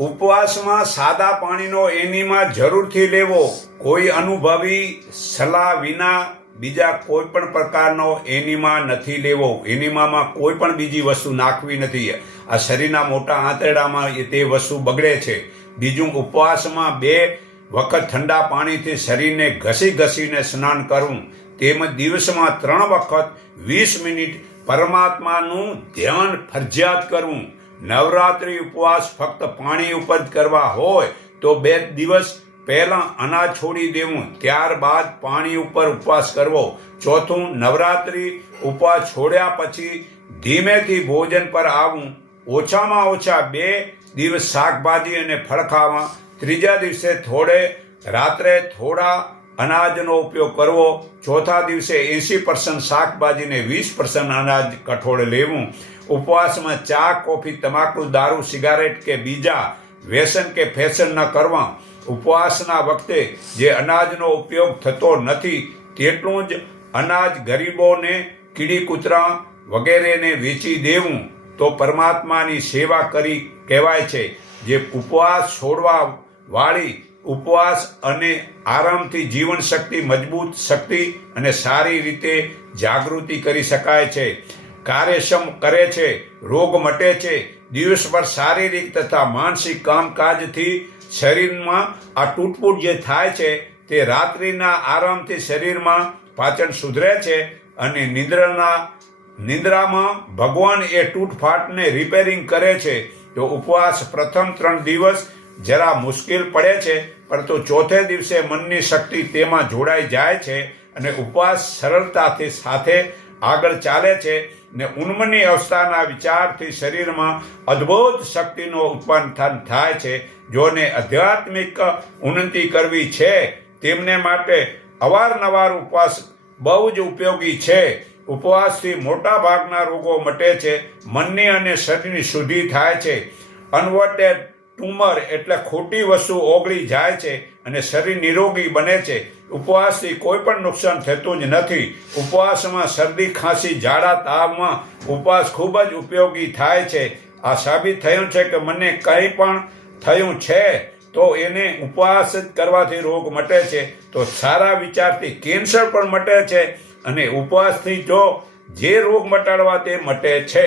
ઉપવાસમાં સાદા પાણીનો એનીમા જરૂરથી લેવો. કોઈ અનુભવી સલાહ વિના બીજા કોઈ પણ પ્રકારનો એનીમા નથી લેવો. એનીમામાં કોઈ પણ બીજી વસ્તુ નાખવી નથી. આ શરીરના મોટા આંતરડામાં તે વસ્તુ બગડે છે. બીજું, ઉપવાસમાં 2 વખત ઠંડા પાણીથી શરીરને ઘસીને સ્નાન કરવું. તેમજ દિવસમાં 3 વખત 20 મિનિટ પરમાત્માનું ધ્યાન ફરજિયાત કરવું. નવરાત્રિ ઉપવાસ ફક્ત પાણી ઉપર જ કરવા હોય તો 2 દિવસ પહેલા અનાજ છોડી દેવું, ત્યારબાદ પાણી ઉપર ઉપવાસ કરવો. ચોથું, નવરાત્રિ ઉપવાસ છોડ્યા પછી ધીમેથી ભોજન પર આવવું. ઓછામાં ઓછા 2 દિવસ શાકભાજી અને ફળ ખાવા. ત્રીજા દિવસે રાત્રે થોડા અનાજનો ઉપયોગ કરવો. ચોથા દિવસે 80% શાકભાજી ને 20% અનાજ કઠોળ લેવું. ઉપવાસમાં ચા, કોફી, તમાકુ, દારૂ, સિગારેટ કે બીજા વ્યસન કે ફેશન ન કરવા. ઉપવાસના વખતે જે અનાજનો ઉપયોગ થતો નથી તેટલું જ અનાજ ગરીબોને, કીડી કૂતરા વગેરેને વેચી દેવું તો પરમાત્માની સેવા કરી કહેવાય છે. જે ઉપવાસ છોડવા વાળી ઉપવાસ અને આરામથી જીવન શક્તિ, મજબૂત શક્તિ અને સારી રીતે જાગૃતિ કરી શકાય છે. કાર્યક્ષમ કરે છે, રોગ મટે છે. દિવસભર શારીરિક તથા માનસિક કામકાજથી શરીરમાં આ તૂટફૂટ જે થાય છે તે રાત્રિના આરામથી શરીરમાં પાચન સુધરે છે અને નિંદ્રામાં ભગવાન એ તૂટફાટને રિપેરિંગ કરે છે. તો ઉપવાસ પ્રથમ 3 દિવસ જરા મુશ્કેલ પડે છે, પરંતુ ચોથે દિવસે મનની શક્તિ તેમાં જોડાઈ જાય છે અને ઉપવાસ સરળતાથી સાથે આગળ ચાલે છે ને ઉન્મની અવસ્થાના વિચારથી શરીરમાં અદ્ભુત શક્તિનો ઉત્પન્ન થાય છે. જોને આધ્યાત્મિક ઉન્નતિ કરવી છે તેમને માટે અવારનવાર ઉપવાસ બહુ જ ઉપયોગી છે. ઉપવાસથી મોટા ભાગના રોગો મટે છે. મનની અને શરીરની શુદ્ધિ થાય છે. અનવોન્ટેડ ટ્યુમર એટલે ખોટી વસ્તુ ઓગળી જાય છે અને શરીર નિરોગી બને છે. ઉપવાસથી કોઈ પણ નુકસાન થતું જ નથી. ઉપવાસમાં શરદી, ખાંસી, ઝાડા, તાવમાં ઉપવાસ ખૂબ જ ઉપયોગી થાય છે. આ સાબિત થયું છે કે મને કંઈ પણ થયું છે તો એને ઉપવાસ જ કરવાથી રોગ મટે છે. તો સારા વિચારથી કેન્સર પણ મટે છે અને ઉપવાસથી જો જે રોગ મટાડવા તે મટે છે.